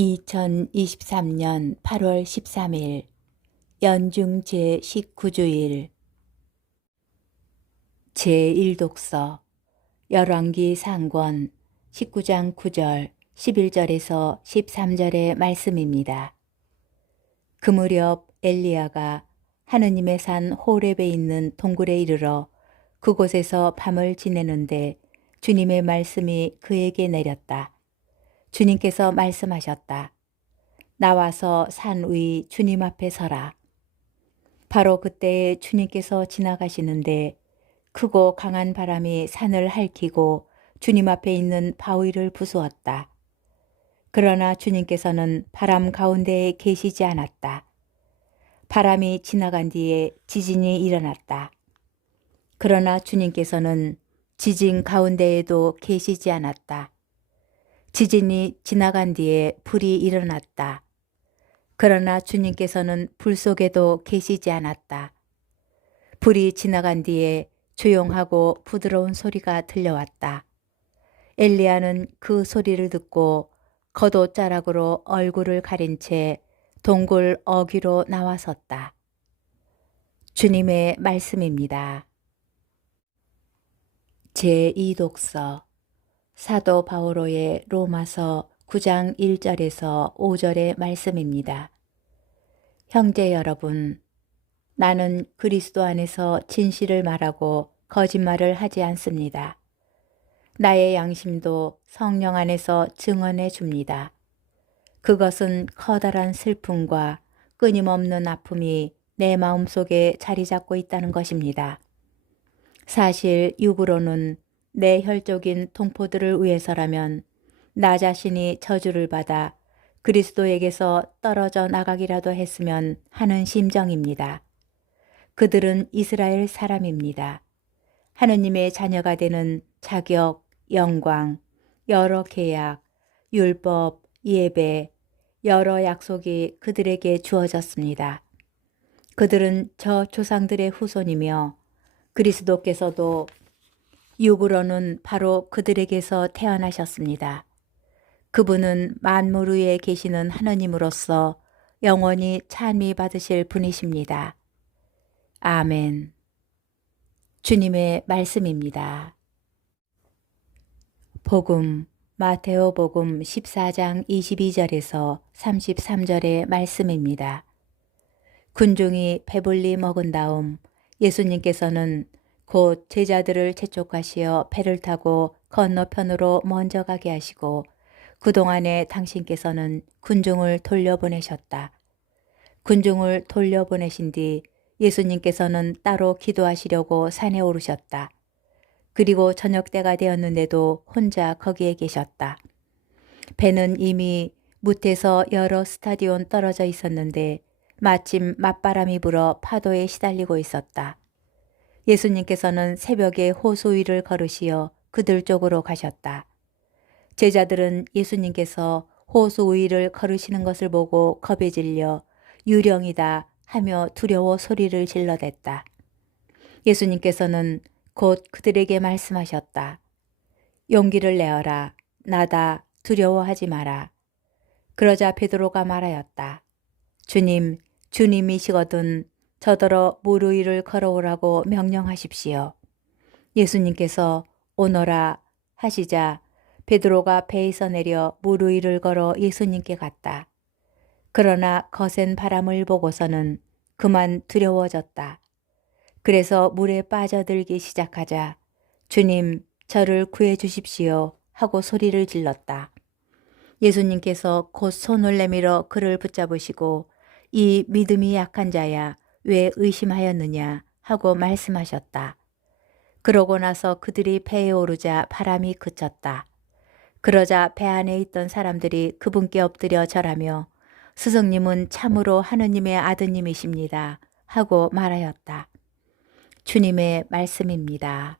2023년 8월 13일 연중 제19주일 제1독서 열왕기 상권 19장 9절 11절에서 13절의 말씀입니다. 그 무렵 엘리야가 하느님의 산 호렙에 있는 동굴에 이르러 그곳에서 밤을 지내는데 주님의 말씀이 그에게 내렸다. 주님께서 말씀하셨다. 나와서 산 위 주님 앞에 서라. 바로 그때에 주님께서 지나가시는데 크고 강한 바람이 산을 핥히고 주님 앞에 있는 바위를 부수었다. 그러나 주님께서는 바람 가운데에 계시지 않았다. 바람이 지나간 뒤에 지진이 일어났다. 그러나 주님께서는 지진 가운데에도 계시지 않았다. 지진이 지나간 뒤에 불이 일어났다. 그러나 주님께서는 불 속에도 계시지 않았다. 불이 지나간 뒤에 조용하고 부드러운 소리가 들려왔다. 엘리야는 그 소리를 듣고 겉옷자락으로 얼굴을 가린 채 동굴 어귀로 나와섰다. 주님의 말씀입니다. 제2독서 사도 바오로의 로마서 9장 1절에서 5절의 말씀입니다. 형제 여러분, 나는 그리스도 안에서 진실을 말하고 거짓말을 하지 않습니다. 나의 양심도 성령 안에서 증언해 줍니다. 그것은 커다란 슬픔과 끊임없는 아픔이 내 마음속에 자리 잡고 있다는 것입니다. 사실 육으로는 내 혈족인 동포들을 위해서라면 나 자신이 저주를 받아 그리스도에게서 떨어져 나가기라도 했으면 하는 심정입니다. 그들은 이스라엘 사람입니다. 하느님의 자녀가 되는 자격, 영광, 여러 계약, 율법, 예배, 여러 약속이 그들에게 주어졌습니다. 그들은 저 조상들의 후손이며 그리스도께서도 육으로는 바로 그들에게서 태어나셨습니다. 그분은 만물 위에 계시는 하느님으로서 영원히 찬미 받으실 분이십니다. 아멘. 주님의 말씀입니다. 복음 마테오복음 14장 22절에서 33절의 말씀입니다. 군중이 배불리 먹은 다음 예수님께서는 곧 제자들을 재촉하시어 배를 타고 건너편으로 먼저 가게 하시고 그동안에 당신께서는 군중을 돌려보내셨다. 군중을 돌려보내신 뒤 예수님께서는 따로 기도하시려고 산에 오르셨다. 그리고 저녁 때가 되었는데도 혼자 거기에 계셨다. 배는 이미 무태서 여러 스타디온 떨어져 있었는데 마침 맞바람이 불어 파도에 시달리고 있었다. 예수님께서는 새벽에 호수 위를 걸으시어 그들 쪽으로 가셨다. 제자들은 예수님께서 호수 위를 걸으시는 것을 보고 겁에 질려 유령이다 하며 두려워 소리를 질러댔다. 예수님께서는 곧 그들에게 말씀하셨다. 용기를 내어라. 나다. 두려워하지 마라. 그러자 베드로가 말하였다. 주님, 주님이시거든 저더러 물 위를 걸어오라고 명령하십시오. 예수님께서 오너라 하시자 베드로가 배에서 내려 물 위를 걸어 예수님께 갔다. 그러나 거센 바람을 보고서는 그만 두려워졌다. 그래서 물에 빠져들기 시작하자 주님, 저를 구해 주십시오 하고 소리를 질렀다. 예수님께서 곧 손을 내밀어 그를 붙잡으시고 이 믿음이 약한 자야 왜 의심하였느냐 하고 말씀하셨다. 그러고 나서 그들이 배에 오르자 바람이 그쳤다. 그러자 배 안에 있던 사람들이 그분께 엎드려 절하며 스승님은 참으로 하느님의 아드님이십니다 하고 말하였다. 주님의 말씀입니다.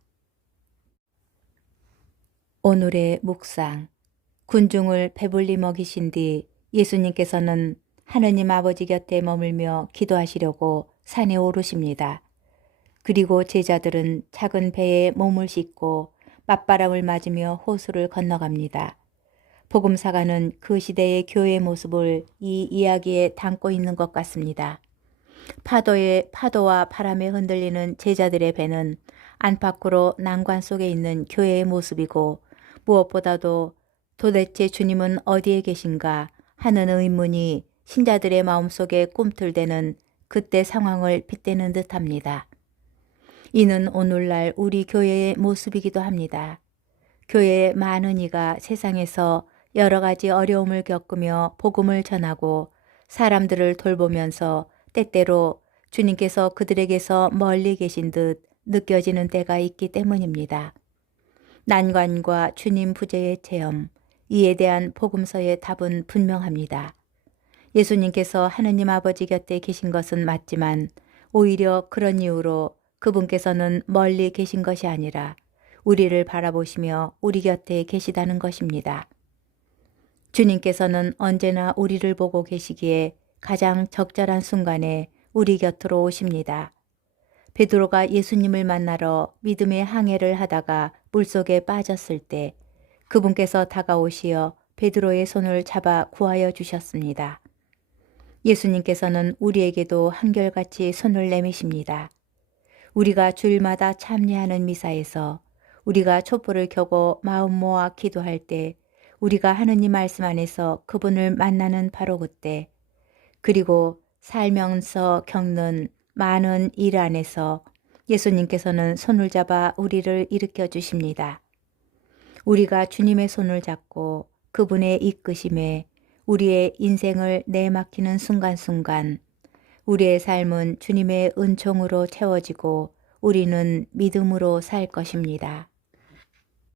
오늘의 묵상. 군중을 배불리 먹이신 뒤 예수님께서는 하느님 아버지 곁에 머물며 기도하시려고 산에 오르십니다. 그리고 제자들은 작은 배에 몸을 싣고 맞바람을 맞으며 호수를 건너갑니다. 복음사가는 그 시대의 교회의 모습을 이 이야기에 담고 있는 것 같습니다. 파도와 바람에 흔들리는 제자들의 배는 안팎으로 난관 속에 있는 교회의 모습이고, 무엇보다도 도대체 주님은 어디에 계신가 하는 의문이 신자들의 마음속에 꿈틀대는 그때 상황을 빗대는 듯합니다. 이는 오늘날 우리 교회의 모습이기도 합니다. 교회의 많은 이가 세상에서 여러 가지 어려움을 겪으며 복음을 전하고 사람들을 돌보면서 때때로 주님께서 그들에게서 멀리 계신 듯 느껴지는 때가 있기 때문입니다. 난관과 주님 부재의 체험, 이에 대한 복음서의 답은 분명합니다. 예수님께서 하느님 아버지 곁에 계신 것은 맞지만 오히려 그런 이유로 그분께서는 멀리 계신 것이 아니라 우리를 바라보시며 우리 곁에 계시다는 것입니다. 주님께서는 언제나 우리를 보고 계시기에 가장 적절한 순간에 우리 곁으로 오십니다. 베드로가 예수님을 만나러 믿음의 항해를 하다가 물속에 빠졌을 때 그분께서 다가오시어 베드로의 손을 잡아 구하여 주셨습니다. 예수님께서는 우리에게도 한결같이 손을 내미십니다. 우리가 주일마다 참여하는 미사에서 우리가 촛불을 켜고 마음 모아 기도할 때 우리가 하느님 말씀 안에서 그분을 만나는 바로 그때, 그리고 살면서 겪는 많은 일 안에서 예수님께서는 손을 잡아 우리를 일으켜 주십니다. 우리가 주님의 손을 잡고 그분의 이끄심에 우리의 인생을 내맡기는 순간순간 우리의 삶은 주님의 은총으로 채워지고 우리는 믿음으로 살 것입니다.